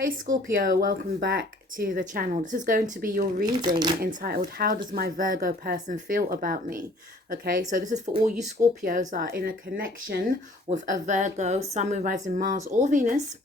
Hey Scorpio, welcome back to the channel. This is going to be your reading entitled, How Does My Virgo Person Feel About Me? Okay, so this is for all you Scorpios that are in a connection with a Virgo, Sun, Moon, Rising, Mars or Venus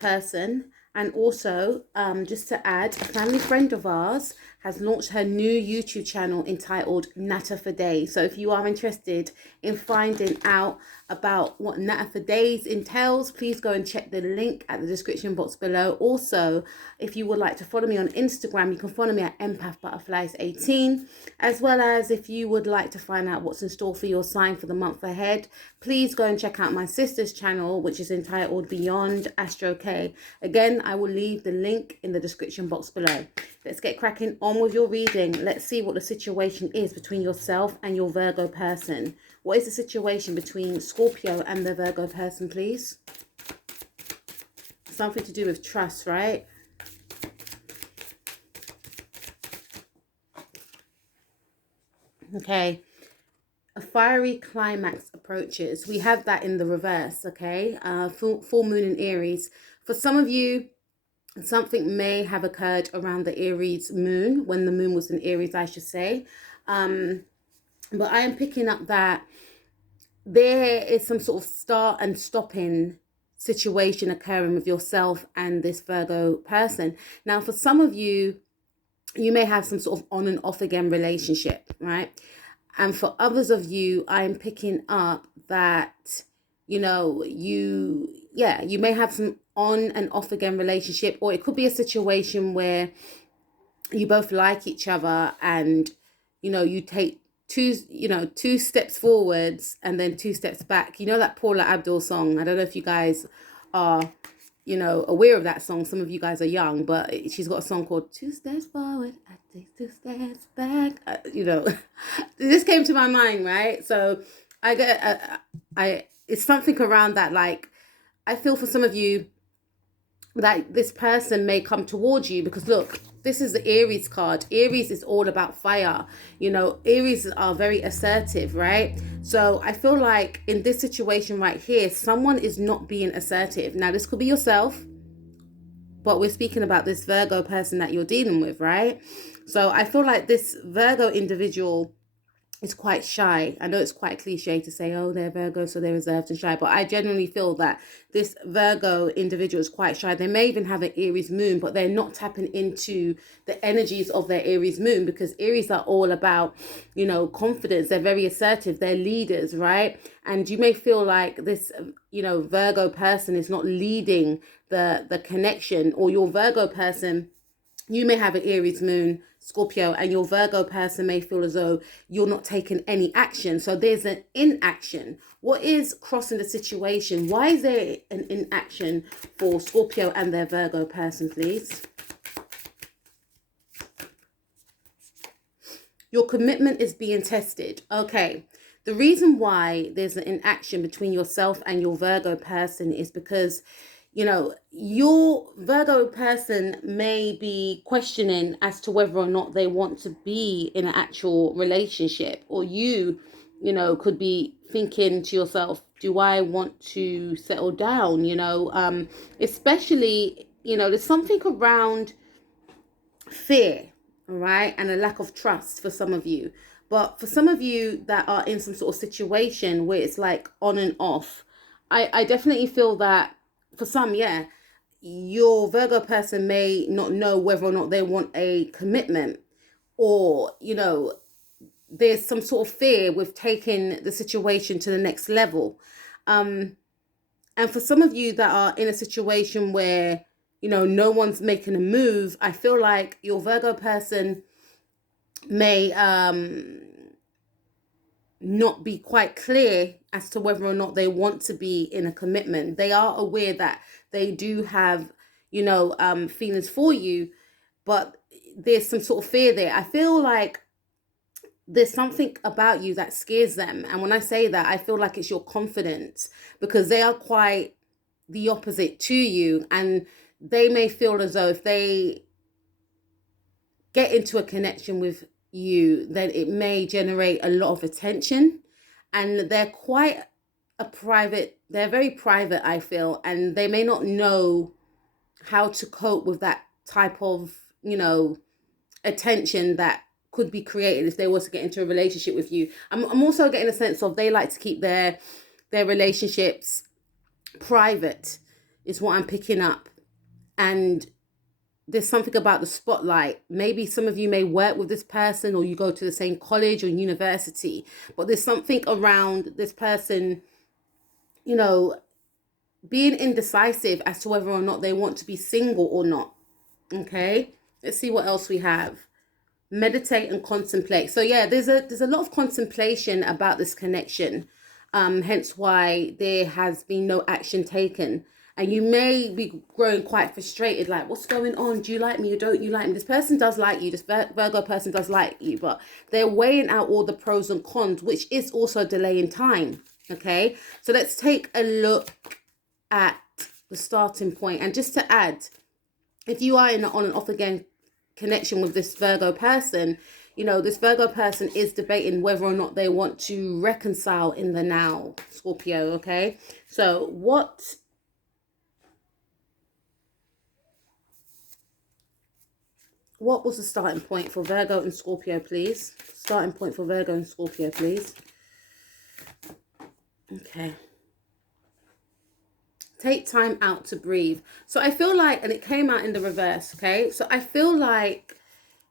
person. And also, just to add, a family friend of ours has launched her new YouTube channel entitled Natter for Days. So if you are interested in finding out about what Natter for Days entails, please go and check the link at the description box below. Also, if you would like to follow me on Instagram, you can follow me at empathbutterflies18, as well as if you would like to find out what's in store for your sign for the month ahead, please go and check out my sister's channel, which is entitled Beyond Astro K. Again, I will leave the link in the description box below. Let's get cracking on with your reading. Let's see what the situation is between yourself and your Virgo person. What is the situation between Scorpio and the Virgo person, please? Something to do with trust, right? Okay. A fiery climax approaches. We have that in the reverse, okay? Full moon in Aries. For some of you, something may have occurred around the Aries moon, when the moon was in Aries, I should say. But I am picking up that there is some sort of start and stopping situation occurring with yourself and this Virgo person. Now, for some of you, you may have some sort of on and off again relationship, right? And for others of you, I'm picking up that, you may have some on and off again relationship, or it could be a situation where you both like each other and, you take two steps forwards and then two steps back. You know that Paula Abdul song? I don't know if you guys are, aware of that song. Some of you guys are young, but she's got a song called Two Steps Forward, I take two steps back. This came to my mind, right? So it's something around that. Like, I feel for some of you that this person may come towards you because, look, this is the Aries card. Aries is all about fire. Aries are very assertive, right? So I feel like in this situation right here, someone is not being assertive. Now, this could be yourself, but we're speaking about this Virgo person that you're dealing with, right? So I feel like this Virgo individual is quite shy. I know it's quite cliche to say, oh, they're Virgo, so they're reserved and shy. But I genuinely feel that this Virgo individual is quite shy. They may even have an Aries moon, but they're not tapping into the energies of their Aries moon, because Aries are all about, confidence. They're very assertive. They're leaders, right? And you may feel like this, Virgo person is not leading the connection, or your Virgo person, you may have an Aries moon, Scorpio, and your Virgo person may feel as though you're not taking any action. So there's an inaction. What is crossing the situation? Why is there an inaction for Scorpio and their Virgo person, please? Your commitment is being tested. Okay. The reason why there's an inaction between yourself and your Virgo person is because your Virgo person may be questioning as to whether or not they want to be in an actual relationship, or you could be thinking to yourself, do I want to settle down? Especially, there's something around fear, all right, and a lack of trust for some of you. But for some of you that are in some sort of situation where it's like on and off, I definitely feel that for some, your Virgo person may not know whether or not they want a commitment, or, there's some sort of fear with taking the situation to the next level. And for some of you that are in a situation where, no one's making a move, I feel like your Virgo person may not be quite clear as to whether or not they want to be in a commitment. They are aware that they do have, feelings for you, but there's some sort of fear there. I feel like there's something about you that scares them. And when I say that, I feel like it's your confidence, because they are quite the opposite to you. And they may feel as though if they get into a connection with you, then it may generate a lot of attention. And they're quite they're very private, I feel, and they may not know how to cope with that type of, attention that could be created if they were to get into a relationship with you. I'm also getting a sense of they like to keep their relationships private, is what I'm picking up. And there's something about the spotlight. Maybe some of you may work with this person, or you go to the same college or university, but there's something around this person, being indecisive as to whether or not they want to be single or not. Okay, let's see what else we have. Meditate and contemplate. So yeah, there's a lot of contemplation about this connection, hence why there has been no action taken. And you may be growing quite frustrated, like, what's going on? Do you like me or don't you like me? This person does like you. This Virgo person does like you, but they're weighing out all the pros and cons, which is also delaying time. Okay, so let's take a look at the starting point. And just to add, if you are in an on and off again connection with this Virgo person, this Virgo person is debating whether or not they want to reconcile in the now, Scorpio. Okay, so what was the starting point for Virgo and Scorpio, please? Starting point for Virgo and Scorpio, please. Okay. Take time out to breathe. So I feel like, and it came out in the reverse, okay? So I feel like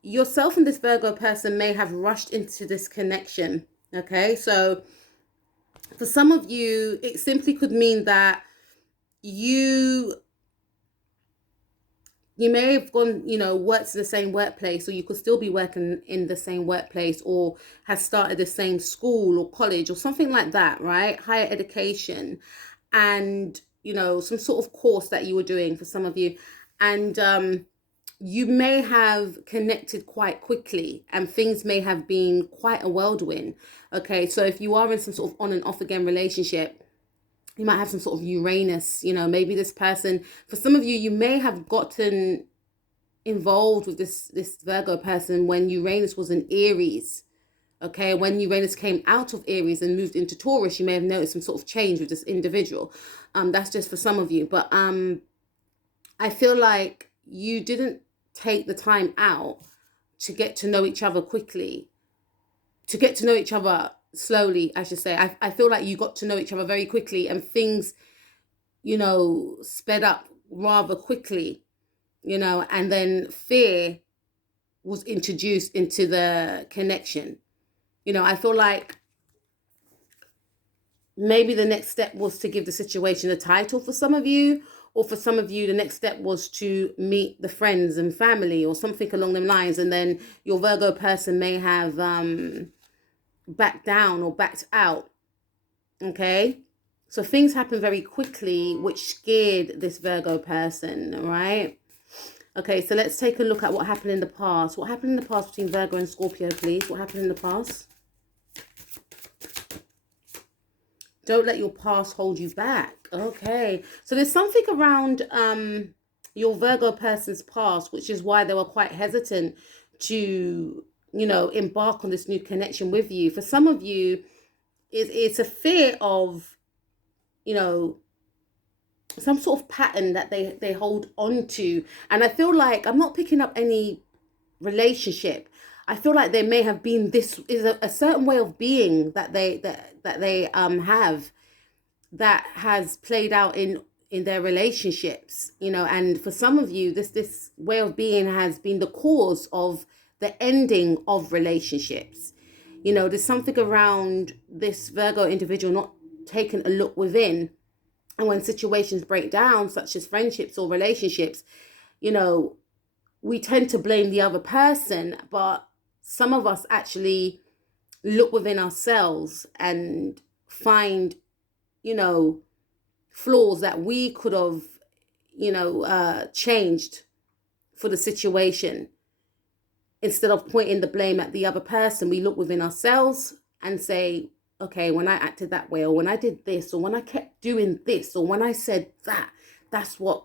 yourself and this Virgo person may have rushed into this connection, okay? So for some of you, it simply could mean that you may have gone, worked in the same workplace, or you could still be working in the same workplace, or has started the same school or college or something like that, right? Higher education, and, some sort of course that you were doing for some of you. And you may have connected quite quickly, and things may have been quite a whirlwind. Okay, so if you are in some sort of on and off again relationship, you might have some sort of Uranus, maybe this person, for some of you, you may have gotten involved with this Virgo person when Uranus was in Aries. Okay, when Uranus came out of Aries and moved into Taurus, you may have noticed some sort of change with this individual. That's just for some of you. But I feel like you didn't take the time out to get to know each other quickly, to get to know each other slowly, I should say. I feel like you got to know each other very quickly, and things, sped up rather quickly, and then fear was introduced into the connection. I feel like maybe the next step was to give the situation a title for some of you, or for some of you, the next step was to meet the friends and family or something along them lines. And then your Virgo person may have backed down or backed out. Okay, so things happen very quickly, which scared this Virgo person. All right. Okay, so let's take a look at what happened in the past. What happened in the past between Virgo and Scorpio, please? What happened in the past? Don't let your past hold you back. Okay, so there's something around your Virgo person's past, which is why they were quite hesitant to, embark on this new connection with you. For some of you, it's a fear of, some sort of pattern that they hold on to. And I feel like I'm not picking up any relationship. I feel like there may have been this is a certain way of being that they have that has played out in their relationships, and for some of you, this way of being has been the cause of the ending of relationships. There's something around this Virgo individual not taking a look within, and when situations break down, such as friendships or relationships, we tend to blame the other person, but some of us actually look within ourselves and find, flaws that we could have, changed for the situation. Instead of pointing the blame at the other person, we look within ourselves and say, okay, when I acted that way, or when I did this, or when I kept doing this, or when I said that, that's what,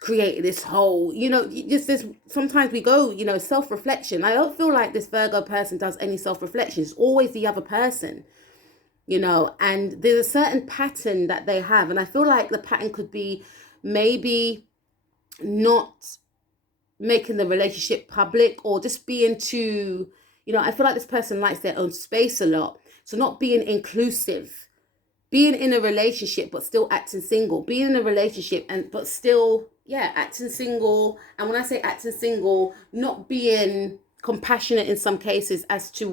created this whole, just this, sometimes we go, self-reflection. I don't feel like this Virgo person does any self-reflection. It's always the other person, and there's a certain pattern that they have. And I feel like the pattern could be maybe not making the relationship public, or just being too, I feel like this person likes their own space a lot. So not being inclusive, being in a relationship but still acting single, being in a relationship and but still, yeah, acting single. And when I say acting single, not being compassionate in some cases as to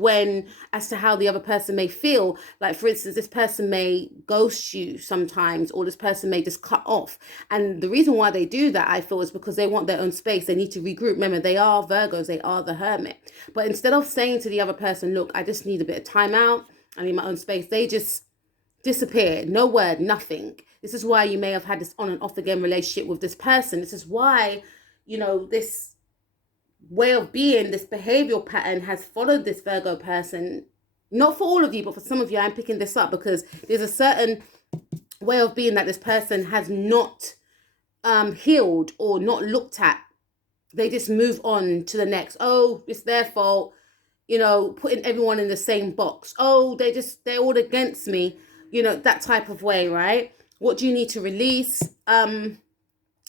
how the other person may feel. Like, for instance, this person may ghost you sometimes, or this person may just cut off. And the reason why they do that, I feel, is because they want their own space. They need to regroup. Remember, they are Virgos, they are the hermit. But instead of saying to the other person, look, I just need a bit of time out, I need my own space, they just disappear. No word, nothing. This is why you may have had this on and off again relationship with this person. This is why, this way of being, this behavioral pattern has followed this Virgo person. Not for all of you, but for some of you, I'm picking this up because there's a certain way of being that this person has not healed or not looked at. They just move on to the next. Oh, it's their fault. Putting everyone in the same box. Oh, they're all against me. That type of way, right? What do you need to release? Again,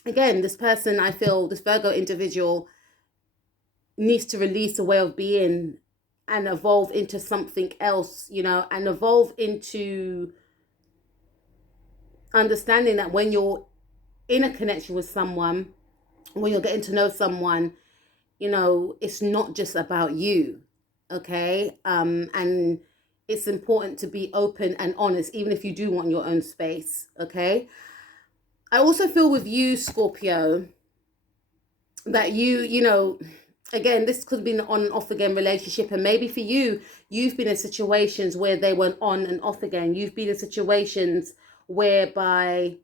this person, I feel, this Virgo individual needs to release a way of being and evolve into something else, and evolve into understanding that when you're in a connection with someone, when you're getting to know someone, it's not just about you, okay? And it's important to be open and honest, even if you do want your own space, okay? I also feel with you, Scorpio, that again, this could be an on and off again relationship. And maybe for you, you've been in situations where they went on and off again. You've been in situations whereby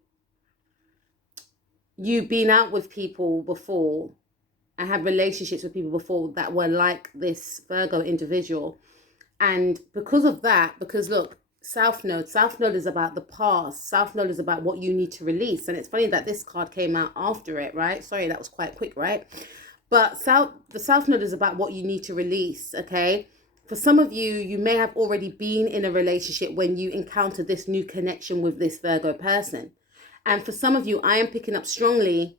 you've been out with people before and had relationships with people before that were like this Virgo individual. And because of that, because look, South Node is about the past. South Node is about what you need to release. And it's funny that this card came out after it, right? Sorry, that was quite quick, right? But the South Node is about what you need to release, okay? For some of you, you may have already been in a relationship when you encountered this new connection with this Virgo person. And for some of you, I am picking up strongly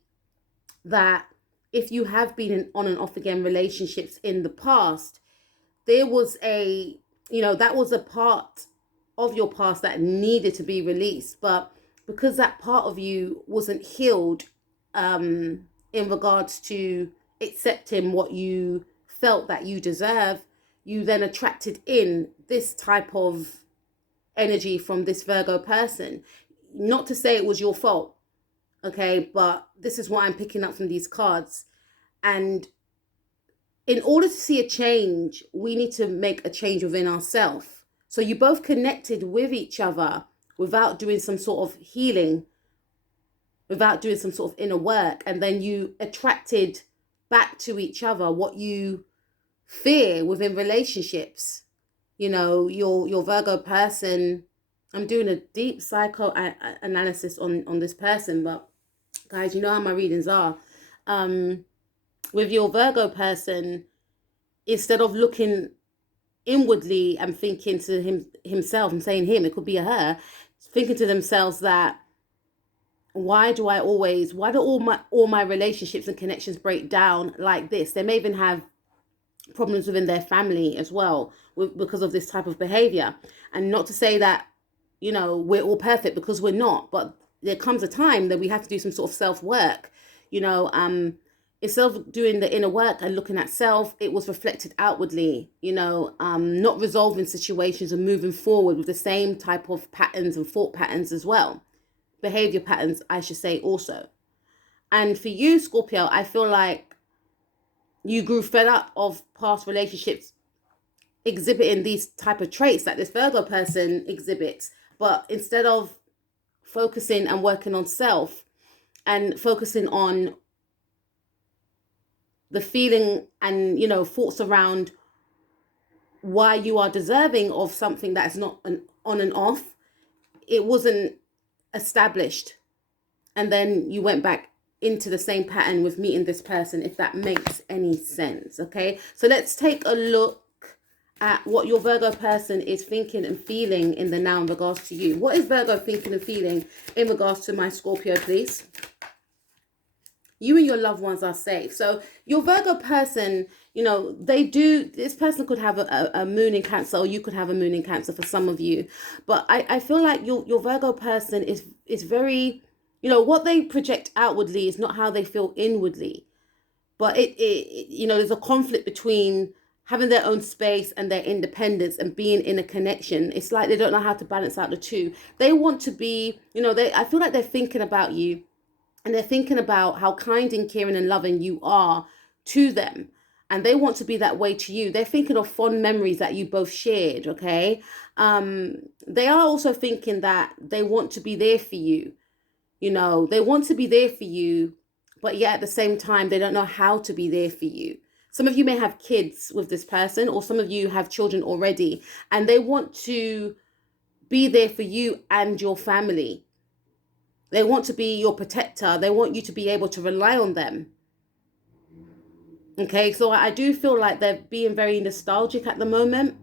that if you have been in on and off again relationships in the past, there was that was a part of your past that needed to be released. But because that part of you wasn't healed in regards to accepting what you felt that you deserve, you then attracted in this type of energy from this Virgo person. Not to say it was your fault, okay? But this is what I'm picking up from these cards. And in order to see a change, we need to make a change within ourselves. So you both connected with each other without doing some sort of healing, without doing some sort of inner work. And then you attracted back to each other what you fear within relationships. Your Virgo person, I'm doing a deep psycho analysis on this person, but guys, you know how my readings are. With your Virgo person, instead of looking inwardly and thinking to himself, I'm saying him, it could be a her, thinking to themselves that, why do all my relationships and connections break down like this? They may even have problems within their family as well because of this type of behavior. And not to say that, we're all perfect, because we're not, but there comes a time that we have to do some sort of self-work, instead of doing the inner work and looking at self, it was reflected outwardly, not resolving situations and moving forward with the same type of patterns and thought patterns as well. Behavior patterns, I should say, also. And for you, Scorpio, I feel like you grew fed up of past relationships exhibiting these type of traits that this Virgo person exhibits. But instead of focusing and working on self and focusing on the feeling and, thoughts around why you are deserving of something that's not an on and off, it wasn't established. And then you went back into the same pattern with meeting this person, if that makes any sense, okay? So let's take a look at what your Virgo person is thinking and feeling in the now in regards to you. What is Virgo thinking and feeling in regards to my Scorpio, please? You and your loved ones are safe. So your Virgo person, this person could have a moon in Cancer, or you could have a moon in Cancer for some of you. But I feel like your Virgo person is very, what they project outwardly is not how they feel inwardly. But there's a conflict between having their own space and their independence and being in a connection. It's like they don't know how to balance out the two. They want to be, I feel like they're thinking about you, and they're thinking about how kind and caring and loving you are to them. And they want to be that way to you. They're thinking of fond memories that you both shared, okay? They are also thinking that they want to be there for you. They want to be there for you, but yet at the same time, they don't know how to be there for you. Some of you may have kids with this person, or some of you have children already, and they want to be there for you and your family. They want to be your protector. They want you to be able to rely on them. Okay, so I do feel like they're being very nostalgic at the moment.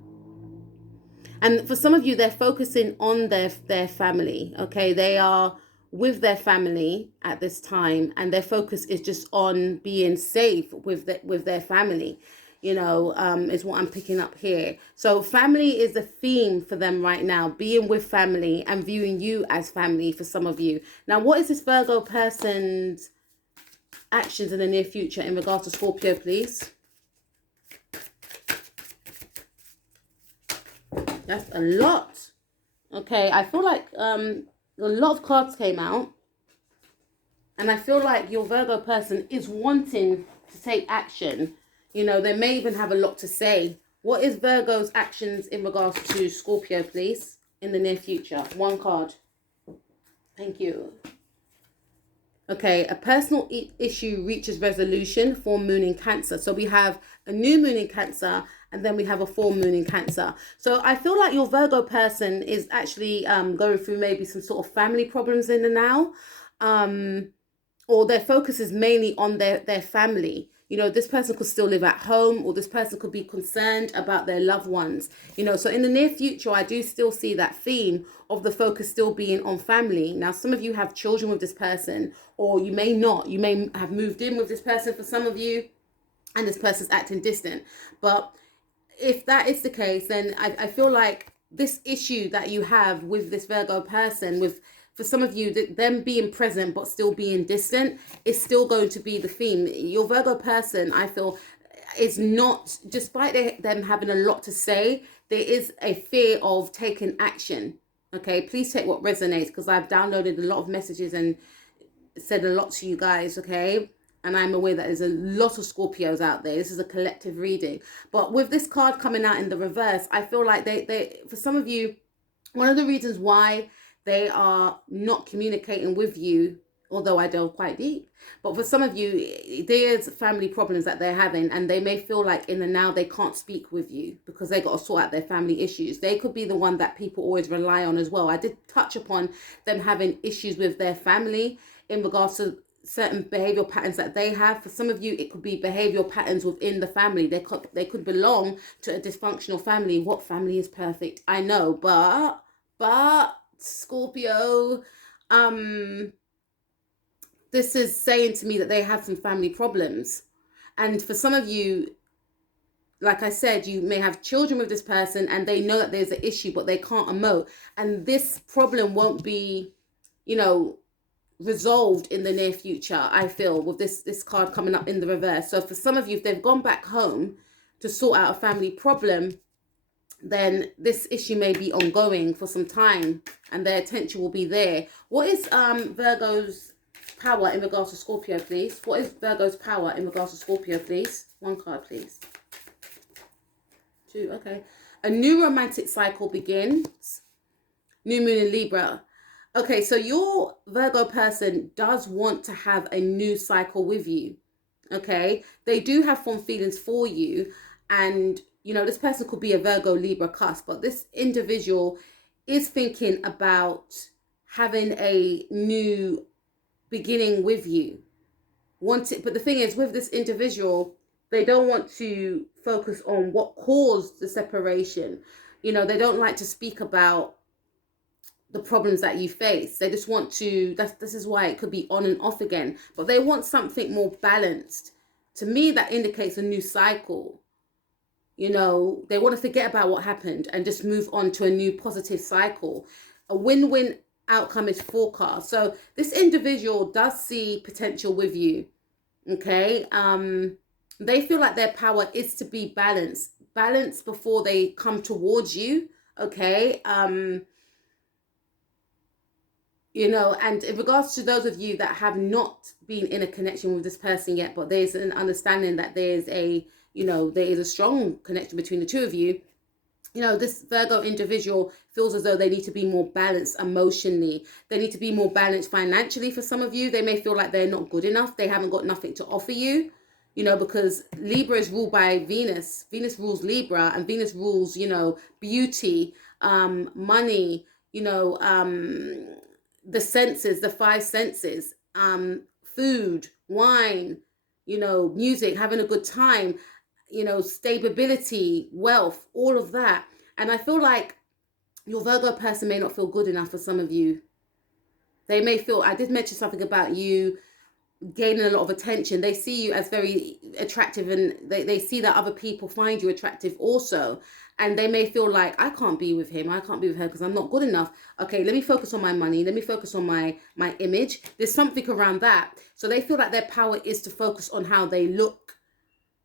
And for some of you, they're focusing on their family. Okay, they are with their family at this time, and their focus is just on being safe with their family. Is what I'm picking up here. So family is the theme for them right now, being with family and viewing you as family for some of you. Now, what is this Virgo person's actions in the near future in regards to Scorpio, please? That's a lot. Okay, I feel like a lot of cards came out, and I feel like your Virgo person is wanting to take action. They may even have a lot to say. What is Virgo's actions in regards to Scorpio, please, in the near future? One card. Thank you. Okay, a personal issue reaches resolution for moon in Cancer. So we have a new moon in Cancer, and then we have a full moon in Cancer. So I feel like your Virgo person is actually going through maybe some sort of family problems in the now. Or their focus is mainly on their family. This person could still live at home, or this person could be concerned about their loved ones. So in the near future, I do still see that theme of the focus still being on family. Now, some of you have children with this person, or you may not. You may have moved in with this person for some of you, and this person's acting distant. But if that is the case, then I feel like this issue that you have with this Virgo person, for some of you, them being present but still being distant, is still going to be the theme. Your Virgo person, I feel, is not, despite them having a lot to say, there is a fear of taking action. Okay, please take what resonates, because I've downloaded a lot of messages and said a lot to you guys, okay? And I'm aware that there's a lot of Scorpios out there. This is a collective reading. But with this card coming out in the reverse, I feel like they for some of you, one of the reasons why they are not communicating with you, although I delve quite deep, but for some of you, there's family problems that they're having, and they may feel like in the now they can't speak with you because they got to sort out their family issues. They could be the one that people always rely on as well. I did touch upon them having issues with their family in regards to certain behavioral patterns that they have. For some of you, it could be behavioral patterns within the family. They could belong to a dysfunctional family. What family is perfect? I know, but Scorpio, this is saying to me that they have some family problems. And for some of you, like I said, you may have children with this person, and they know that there's an issue, but they can't emote. And this problem won't be, resolved in the near future, I feel, with this card coming up in the reverse. So for some of you, if they've gone back home to sort out a family problem, then this issue may be ongoing for some time, and their attention will be there. What is Virgo's power in regards to Scorpio, please? What is Virgo's power in regards to Scorpio, please? One card, please. Two, okay. A new romantic cycle begins. New moon in Libra. Okay, so your Virgo person does want to have a new cycle with you. Okay, they do have fond feelings for you, and this person could be a Virgo Libra cusp, but this individual is thinking about having a new beginning with you. But the thing is, with this individual, they don't want to focus on what caused the separation. They don't like to speak about the problems that you face. They just want to, this is why it could be on and off again, but they want something more balanced. To me, that indicates a new cycle. You know, they want to forget about what happened and just move on to a new positive cycle. A win-win outcome is forecast. So this individual does see potential with you. Okay. They feel like their power is to be balanced before they come towards you. Okay. You know, and in regards to those of you that have not been in a connection with this person yet, but there's an understanding that there's a, you know, there is a strong connection between the two of you. You know, this Virgo individual feels as though they need to be more balanced emotionally. They need to be more balanced financially. For some of you, they may feel like they're not good enough. They haven't got nothing to offer you, you know, because Libra is ruled by Venus. Venus rules Libra, and Venus rules, you know, beauty, money, you know, the senses, the five senses, food, wine, you know, music, having a good time, you know, stability, wealth, all of that. And I feel like your Virgo person may not feel good enough for some of you. They may feel, I did mention something about you gaining a lot of attention. They see you as very attractive, and they see that other people find you attractive also. And they may feel like, I can't be with him, I can't be with her because I'm not good enough. Okay, let me focus on my money. Let me focus on my image. There's something around that. So they feel like their power is to focus on how they look.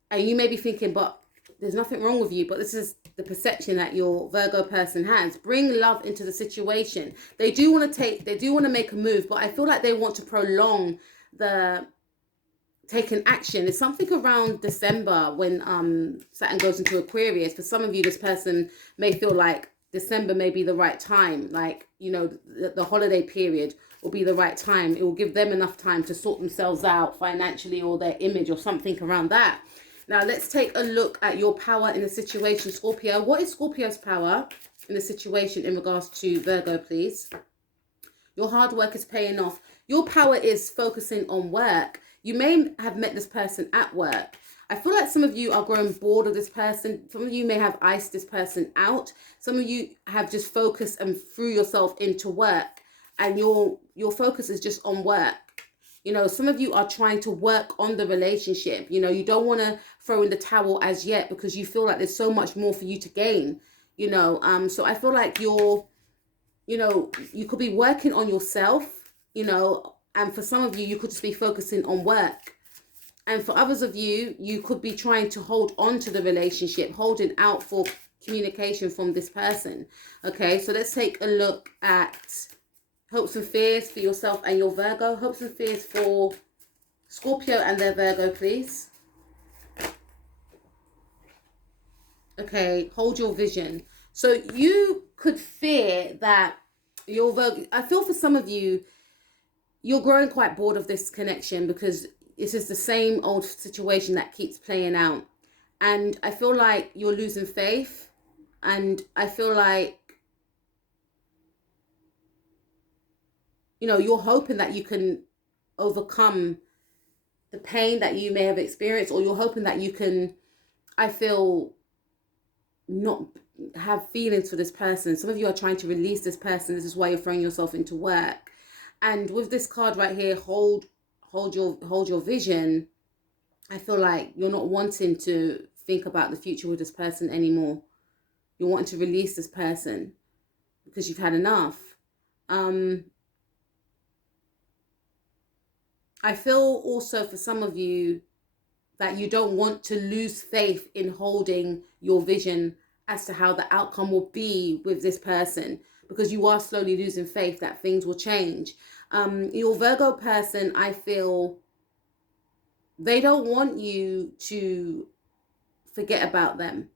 And you may be thinking, but there's nothing wrong with you. But this is the perception that your Virgo person has. Bring love into the situation. They do want to make a move, but I feel like they want to prolong the taking action. It's something around December when Saturn goes into Aquarius. For some of you, this person may feel like December may be the right time. Like, you know, the holiday period will be the right time. It will give them enough time to sort themselves out financially, or their image, or something around that. Now, let's take a look at your power in the situation, Scorpio. What is Scorpio's power in the situation in regards to Virgo, please? Your hard work is paying off. Your power is focusing on work. You may have met this person at work. I feel like some of you are growing bored of this person. Some of you may have iced this person out. Some of you have just focused and threw yourself into work, and your focus is just on work. You know, some of you are trying to work on the relationship. You know, you don't want to throw in the towel as yet because you feel like there's so much more for you to gain, you know. So I feel like you know, you could be working on yourself, you know, and for some of you, you could just be focusing on work. And for others of you, you could be trying to hold on to the relationship, holding out for communication from this person. Okay, so let's take a look at hopes and fears for yourself and your Virgo. Hopes and fears for Scorpio and their Virgo, please. Okay, hold your vision. So you could fear that your Virgo, I feel for some of you, you're growing quite bored of this connection because it's just the same old situation that keeps playing out. And I feel like you're losing faith. And I feel like, you know, you're hoping that you can overcome the pain that you may have experienced, or you're hoping that you can, I feel, not have feelings for this person. Some of you are trying to release this person. This is why you're throwing yourself into work. And with this card right here, hold your vision. I feel like you're not wanting to think about the future with this person anymore. You're wanting to release this person because you've had enough. I feel also for some of you that you don't want to lose faith in holding your vision as to how the outcome will be with this person, because you are slowly losing faith that things will change. Your Virgo person, I feel, they don't want you to forget about them.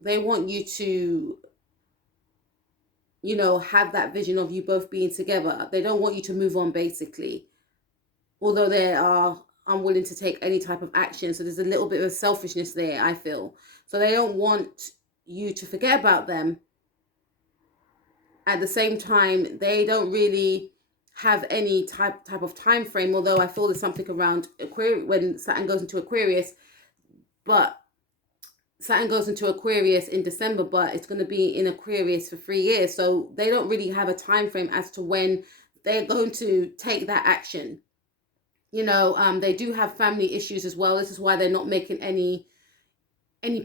They want you to, you know, have that vision of you both being together. They don't want you to move on, basically. Although they are unwilling to take any type of action. So there's a little bit of selfishness there, I feel. So they don't want you to forget about them. At the same time, they don't really have any type of time frame, although I feel there's something around Aquarius when Saturn goes into Aquarius. But Saturn goes into Aquarius in December, but it's going to be in Aquarius for 3 years. So they don't really have a time frame as to when they're going to take that action. They do have family issues as well. This is why they're not making any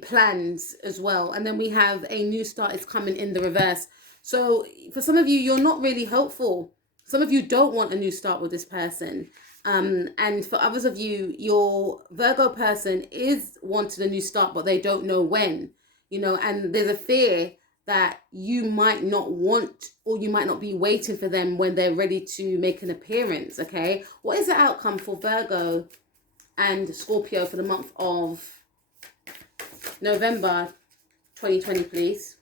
plans as well. And then we have a new start is coming in the reverse. So for some of you, you're not really hopeful. Some of you don't want a new start with this person. And for others of you, your Virgo person is wanting a new start, but they don't know when, and there's a fear that you might not want, or you might not be waiting for them when they're ready to make an appearance. Okay. What is the outcome for Virgo and Scorpio for the month of November 2020, please?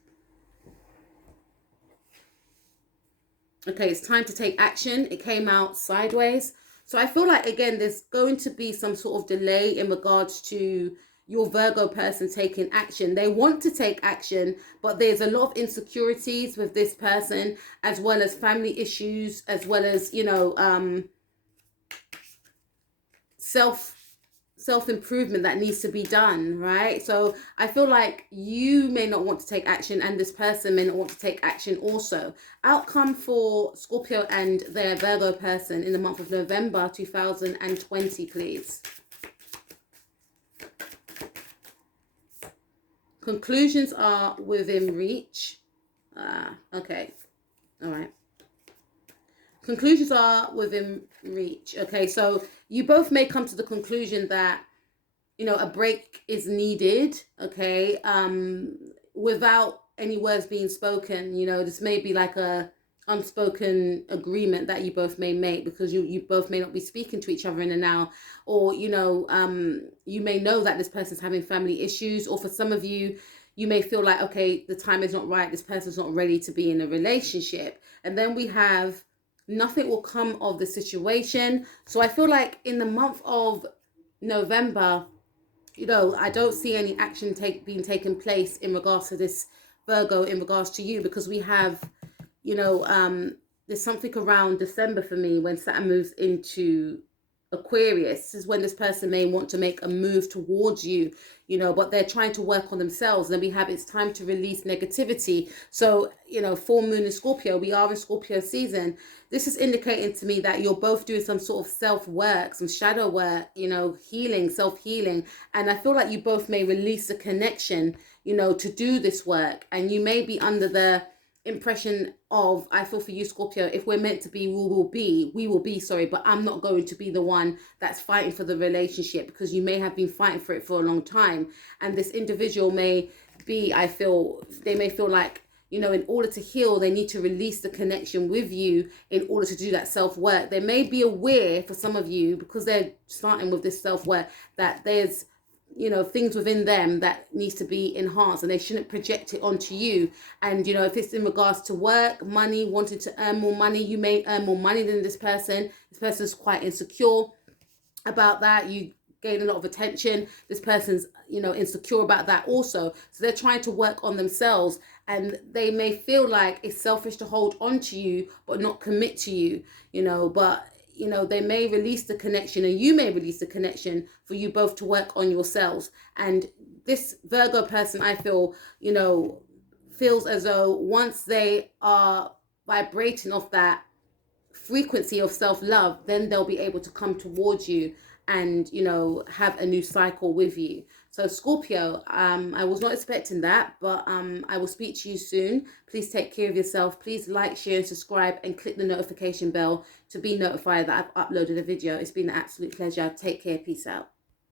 Okay, it's time to take action. It came out sideways. So I feel like, again, there's going to be some sort of delay in regards to your Virgo person taking action. They want to take action, but there's a lot of insecurities with this person, as well as family issues, as well as, self-improvement that needs to be done, right? So I feel like you may not want to take action, and this person may not want to take action also. Outcome for Scorpio and their Virgo person in the month of November 2020, please. Conclusions are within reach. Okay. All right. Conclusions are within reach. Okay, so you both may come to the conclusion that, a break is needed, okay, without any words being spoken. This may be like a unspoken agreement that you both may make, because you both may not be speaking to each other in the now, or, you may know that this person's having family issues, or for some of you, you may feel like, okay, the time is not right, this person's not ready to be in a relationship. And then we have nothing will come of the situation. So I feel like in the month of November, I don't see any action being taken place in regards to this Virgo, in regards to you, because we have, there's something around December for me when Saturn moves into Aquarius. This is when this person may want to make a move towards you, but they're trying to work on themselves. Then we have, it's time to release negativity. So, full moon in Scorpio, we are in Scorpio season. This is indicating to me that you're both doing some sort of self-work, some shadow work, healing, self-healing. And I feel like you both may release a connection, to do this work. And you may be under the impression of, I feel for you, Scorpio, if we're meant to be, we will be, sorry, but I'm not going to be the one that's fighting for the relationship, because you may have been fighting for it for a long time. And this individual may be, they may feel like, in order to heal, they need to release the connection with you in order to do that self-work. They may be aware, for some of you, because they're starting with this self-work, that there's, things within them that needs to be enhanced, and they shouldn't project it onto you. And, if it's in regards to work, money, wanting to earn more money, you may earn more money than this person. This person's quite insecure about that. You gain a lot of attention. This person's, insecure about that also. So they're trying to work on themselves, and they may feel like it's selfish to hold on to you, but not commit to you, but they may release the connection, and you may release the connection for you both to work on yourselves. And this Virgo person, I feel, feels as though once they are vibrating off that frequency of self-love, then they'll be able to come towards you and, have a new cycle with you. So Scorpio, I was not expecting that, but I will speak to you soon. Please take care of yourself. Please like, share, and subscribe, and click the notification bell to be notified that I've uploaded a video. It's been an absolute pleasure. Take care. Peace out.